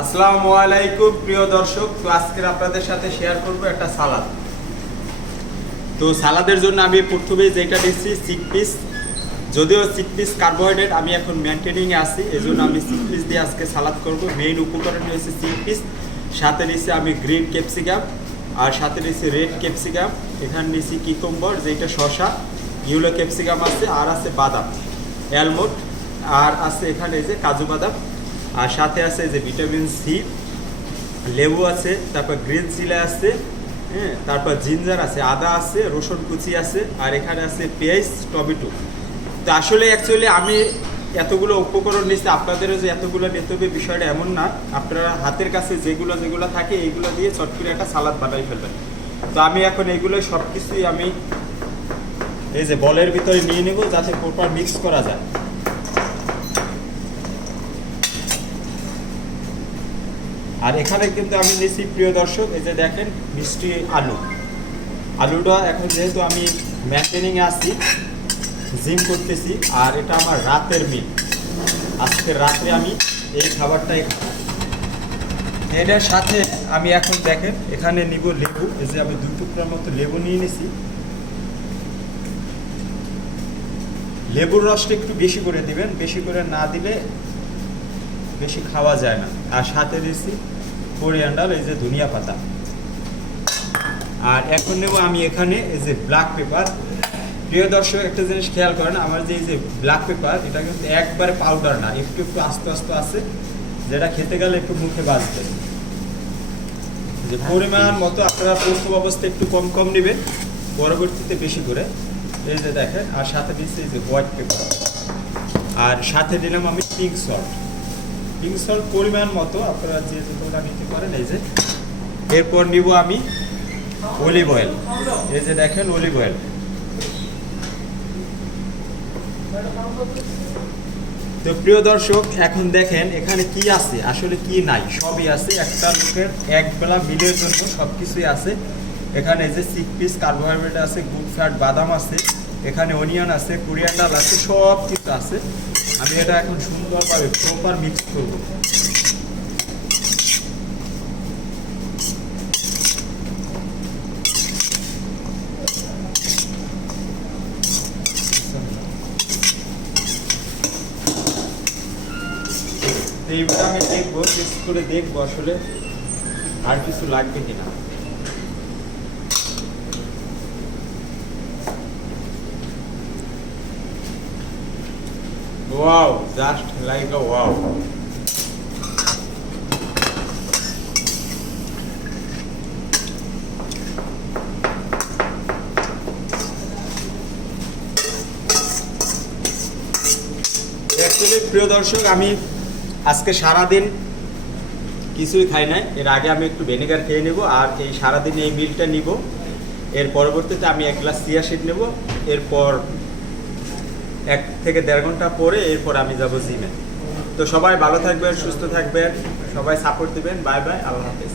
আসসালামু আলাইকুম প্রিয় দর্শক। তো আজকে আপনাদের সাথে শেয়ার করব একটা সালাদ। তো সালাদের জন্য আমি প্রথমে যেটা দিচ্ছি চিকপিস। যদিও চিকপিস কার্বোহাইড্রেট, আমি এখন মেনটেনিংয়ে আছি, এই জন্য আমি চিকপিস দিয়ে আজকে সালাদ করব। মেইন উপকরণ হয়েছে চিকপিস, সাথে নিচ্ছি আমি গ্রিন ক্যাপসিকাম, আর সাথে নিচ্ছি রেড ক্যাপসিকাম, এখানে নিচ্ছি কিকম্বর যেটা শসা, ইউলো ক্যাপসিকাম আছে, আর আছে বাদাম অ্যালমন্ড, আর আছে এখানে এই যে কাজু বাদাম, আর সাথে আছে যে ভিটামিন সি, লেবু আছে, তারপর গ্রিন চিলি আছে, হ্যাঁ, তারপর জিঞ্জার আছে, আদা আছে, রসুন কুচি আছে, আর এখানে আছে পেঁয়াজ, টমেটো। তো আসলে অ্যাকচুয়ালি আমি এতগুলো উপকরণ নিচ্ছি, আপনাদেরও যে এতগুলো নিতে হবে বিষয়টা এমন না। আপনারা হাতের কাছে যেগুলো যেগুলো থাকে এইগুলো দিয়ে চট করে একটা সালাদ বানাই ফেলবেন। তো আমি এখন এইগুলো সব কিছুই আমি এই যে বলের ভিতরে নিয়ে নেব, যাতে প্রপার মিক্স করা যায়। আর এখানে কিন্তু আমি নিচ্ছি প্রিয় দর্শক, এই যে দেখেন মিষ্টি আলুটা এখন যেহেতু আমি মেনটেনিংয়ে আসছি, জিম করতেছি, আর এটা আমার রাতের মিল। আজকের রাত্রে আমি এই খাবারটাই খাবো। এটার সাথে আমি এখন দেখেন এখানে নিব লেবু, এই যে আমি 2 টুকরার মতো লেবু নিয়ে নিছি। লেবুর রসটা একটু বেশি করে দিবেন, বেশি করে না দিলে বেশি খাওয়া যায় না। আর সাথে দিচ্ছি কোরিয়ান্ডার, এই যে ধনিয়া পাতা। আর এখন নেব আমি এখানে এই যে ব্ল্যাক পেপার। প্রিয় দর্শক, একটা জিনিস খেয়াল করেন, আমার যে এই যে ব্ল্যাক পেপার, এটা কিন্তু একবারে পাউডার না, একটু একটু আস্তে আস্তে আছে, যেটা খেতে গেলে একটু মুখে বাজবে। যে পরিমাণ মতো আপনারা প্রথম অবস্থায় একটু কম কম নেবেন, পরবর্তীতে বেশি করে। এই যে দেখেন, আর সাথে দিচ্ছি এই যে হোয়াইট পেপার, আর সাথে দিলাম আমি পিঙ্ক সল্ট। পিঙ্ক সল্ট পরিমাণ মতো আপনারা যে যেগুলো নিতে পারেন। এই যে এরপর নিব আমি অলিভ অয়েল, এই যে দেখেন অলিভ অয়েল। তো প্রিয় দর্শক, এখন দেখেন এখানে কি আছে, আসলে কি নাই, সবই আছে। একটা লোকের এক বেলা মিলের জন্য সব কিছুই আছে। এখানে এই যে চিকপিস কার্বোহাইড্রেট আছে, গুড ফ্যাট বাদাম আছে, এখানে অনিয়ন আছে, কোরিয়ান্ডার আছে, সব কিছু আছে। আমি এটা এখন সুন্দরভাবে প্রপার মিক্স করব। এইটা আমি দেখবো, টেস্ট করে দেখবো আসলে আর কিছু লাগবে কিনা। ওয়াও, জাস্ট লাইক আ ওয়াও। অ্যাকচুয়ালি প্রিয় দর্শক, আমি আজকে সারাদিন কিছুই খাই নাই। এর আগে আমি একটু ভিনেগার খেয়ে নেব, আর এই সারাদিন এই মিলটা নিব। এর পরবর্তীতে আমি 1 গ্লাস চিয়া সিড নেব। এরপর 1 থেকে 1.5 ঘন্টা পরে এরপর আমি যাব জিমে। তো সবাই ভালো থাকবেন, সুস্থ থাকবেন, সবাই সাপোর্ট দিবেন। বাই বাই, আল্লাহ হাফেজ।